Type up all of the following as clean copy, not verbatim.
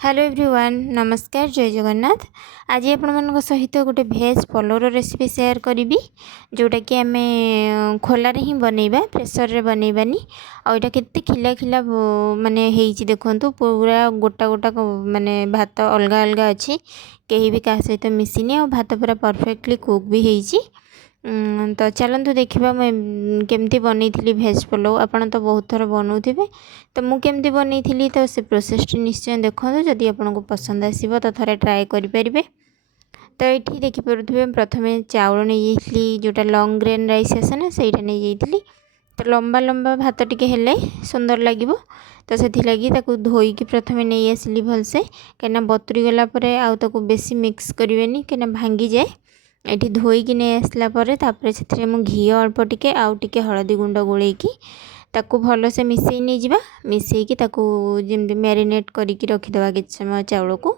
Hello everyone नमस्कार जय जगन्नाथ। आज आपण सहित गोटे भेज पलोर रेसिपी शेयर करी जोटा कि आम खोलार ही बनइबा प्रेसर रे बनइबानी आईटा केते खिला खिला माने हेइची देखंतु पूरा गोटा गोटा माने भात अलग अलग अच्छी कहीं भी क्या सहित मिसिनी और भात पूरा परफेक्टली कुक भी हेइची। तो चलतु देखा मुझे केमती बनई भेज पुलाव आपड़ तो बहुत थर बनाऊे तो मुझे बनई तो से प्रोसेस निश्चय देखो जदि आपको पसंद आसो तो थे ट्राए करें। तो ये देखिपे प्रथम चाउल नहीं जोटा लंग ग्रेन राइस आसे ना सहीटा नहीं तो लंबा लंबा भात टिके हेले सुंदर लगे तो से धोईकी प्रथम नहीं आसली भलसे कहीं बतुरी गलापर आउ बेसी मिक्स करें कहीं भांगी जाए। ये धोईकी नहीं आसला से घी अल्प टिके आउ टिके हलदी गुंड गोलेकी ताकू भल से मिसई नहीं जावा मिसईकी जमी मैरिनेट करके रखीदे कि समय चाउल को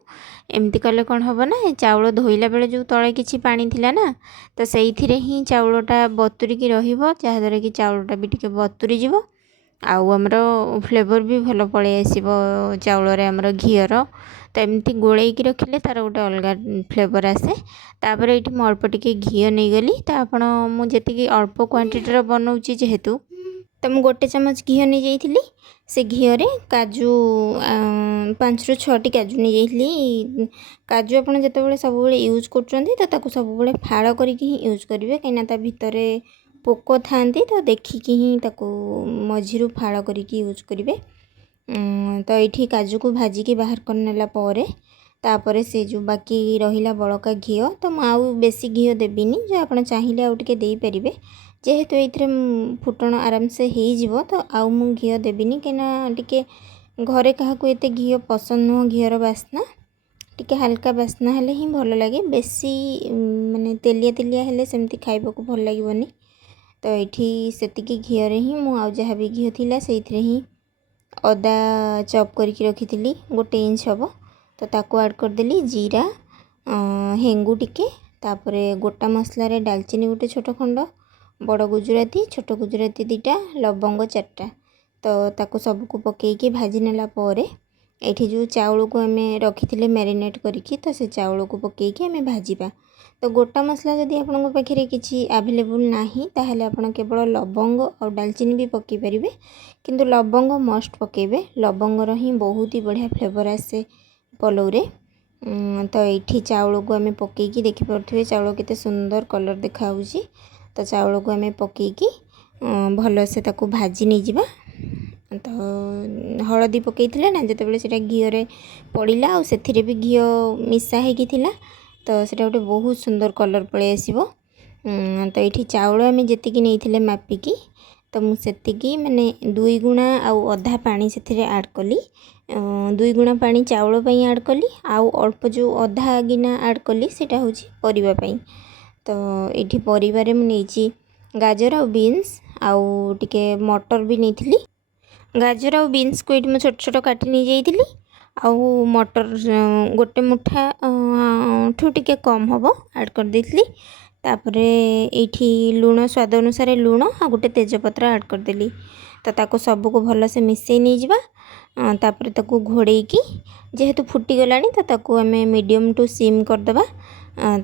एमती कले कौन हम ना चाउल धोइला बेले जो तले किछि पानी थिला ना तो से ही चाउलटा बतुरिकी रहाद्वारा कि चाउलटा भी टिके बतुरी जीवो आउ आमर फ्लेवर भी भल पलि आसो चाउल आमर घीर तो एमती गोलैकी रखिले तार गोटे अलग फ्लेवर आसे। तापर ये मुझे अल्प टिके घी नहीं गली तो आपण मुझे अल्प क्वांटिटीर बनाऊँगी जेहेतु तो मुझे गोटे चमच घी नहीं जाइली से घीरे काजू 5 ରୁ 6टी काजू नहीं जाइली। काजू आप जो सब यूज कर सब फाड़ करके यूज करेंगे कहीं भितर पोक था तो देखिकी ही मझी फाड़ करके यूज करेंगे। तो ये काजू को भाजिकी बाहर कर तापर से जो बाकी रहिला बड़का घी तो मुझे बेसी घी देविनी जो आप चाहिए आउ टे देपारे जेहेतु ये फुटण आराम से हो तो आउ मु घी देविनी कहीं टे घरे क्या ये घी पसंद नुह घीर बास्ना टिके हल्का बास्ना हेले ही भल लगे बेसी माने तेलिया तेलिया हेले सेमती खाइबा को भल लगनी। तो ये सेतिकी घीरे ही मुझे जहाँ भी घी थी से ही अदा चॉप करके रखी थी 1 इंच हम तो ताको ऐड करदेली जीरा हेंगू टिके तापर गोटा मसलार डालचीनी गोटे छोट खंड बड़ गुजराती छोट गुजराती 2टा लवंग 4टा तो ताको सबको पकईकी भाजी नेला ये जो चाउल को आम रखी मैरिनेट करके तो से चाउल को पकईकी आम भाजवा। तो गोटा मसला जदि आपन पाखे किसी आवेलेबल नाही ताहले आपन केवल लवंग और डालचीनी भी पकई पारे किंतु लवंग मस्ट पकेबे लवंगर ही बहुत ही बढ़िया फ्लेवर आसे पलौ रे। तो ये चाउल को आम पकईकी देखिपे चाउल केते सुंदर कलर देखा तो चाउल को आम पकईकी भल से ताको भाजी नहीं जावा। तो हलदी पकई ना जिते से घीरे पड़ा आ से भी घी मिसा होगी तो से गोटे बहुत सुंदर कलर पलि आसो। तो ये चाउल आम जी नहीं मापिकी तो मुझे माने 2 गुणा आउ अधा पानी से ऐड कली 2 गुणा पानी चाउल पाई ऐड कली आउ अल्प जो अधा गिना ऐड कली सेटा हूँ परिवा पाई। तो ये परिवार मुझे गाजर आ बीन्स आउ टिके मटर भी नहीं गाजर आ बीन्स को ये छोट छोट काटी नहीं जाइली आउ मटर गोटे मुठा ठू टिके कम हम ऐड कर देती तापर ये लुण स्वाद अनुसार लुण आ गोटे तेजपत्र ऐड करदेली तो ताको सबको भल से मिसई नहीं जावा। तापर ताको घोड़ेकी जेहेतु फुटीगला तो ताको आम मीडियम टू सिम करदे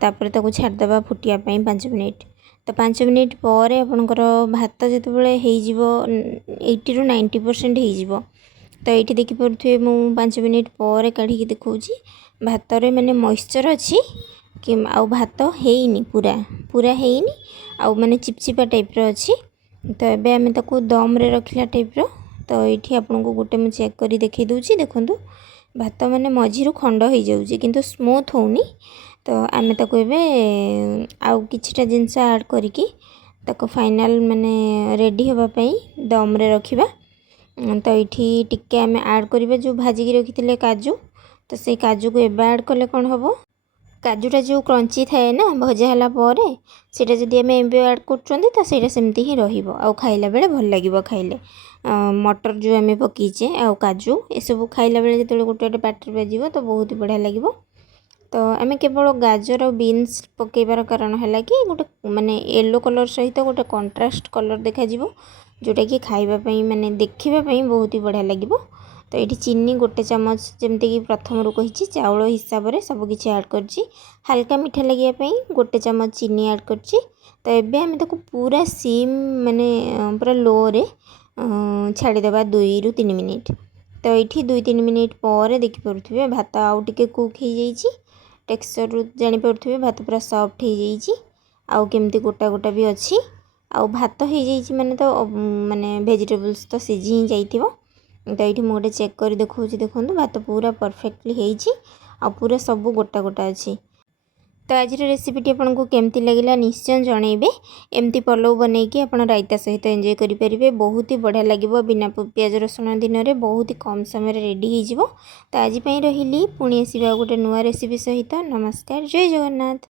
तापर ताको छाड़देवा फुटिया 5 मिनिट। तो 5 मिनिट पर आपणकर भात जिते 80 ରୁ 90% हो तो ये देखिपे मु 5 मिनिट पर काढ़ी देखा भात रे माने मॉइस्चर अच्छी कि आउ भात हेनी पूरा पूरा हेनी आउ माने चिपचिपा टाइप रो अच्छी। तो ये आम ताको दम रे रखिला टाइप रो तो ये आपन को गोटे मुझे चेक कर देखी दूची देखंतु भात माने मझी खंड हो जाऊँगी किंतु स्मूथ होनी। तो आम ताको आउ किछिटा जिनस ऐड करके ताको फाइनल माने रेडी होगापाई दम रे रखिबा। तो ये टिके आम ऐड करिबा जो भाजिकी रखी काजू तो से काजू को एबे ऐड कले कौन हम काजूटा जो क्रंची थाए ना भजा है सेटा जदि आम एबे ऐड कर सेमती ही रहिबो आउ खाइला बेले भल लगिबो खाइले। मटर जो आम पकीचे आउ काजू ये सब खाइला बेले जो गोटे गोटे पाटर बाजिबो तो बहुत ही बढ़िया लगिबो। तो आम केवल गाजर और बीन्स पकईबार कारण है कि गोटे माने येलो कलर सहित गोटे कंट्रास्ट कलर देखा जोटा कि खाइबापी माने देखिबापी बहुत ही बढ़िया लगे। तो ये चीनी गोटे चामच जमती प्रथम कही चाउल हिसाब से सबकि ऐड कर हल्का मीठा लगे गोटे चामच चीनी ऐड कर तो एबे आम पूरा सीम माने पूरा लो रे छाड़ीदेवा 2 ରୁ 3 मिनिट। तो ये 2-3 मिनिट पर देखिपे भात आउ टे कुक हो जाइए टेक्सचर जानीपे भात पूरा सॉफ्ट हो जाइए आउ केमती गोटा गोटा भी अच्छी आउ भात हो जाइए माने तो माने वेजिटेबल्स तो सिझी ही जाइथिबो। तो ये मुझे गोटे चेक कर देखा देखो भात पूरा परफेक्टली होइछि आ पूरा सब गोटा गोटा अच्छी। तो आज रेसिपीटी आपको केमती लगे निश्चय जनइबे। एमती पलौ बनईकि आप रायता सहित एंजॉय करेंगे बहुत ही बढ़िया लगे बिना प्याज रसुण दिन में बहुत ही कम समय रेडी हो। तो आज रही पुणी आसवा गोटे नुआ रेसिपी सहित। नमस्कार, जय जगन्नाथ।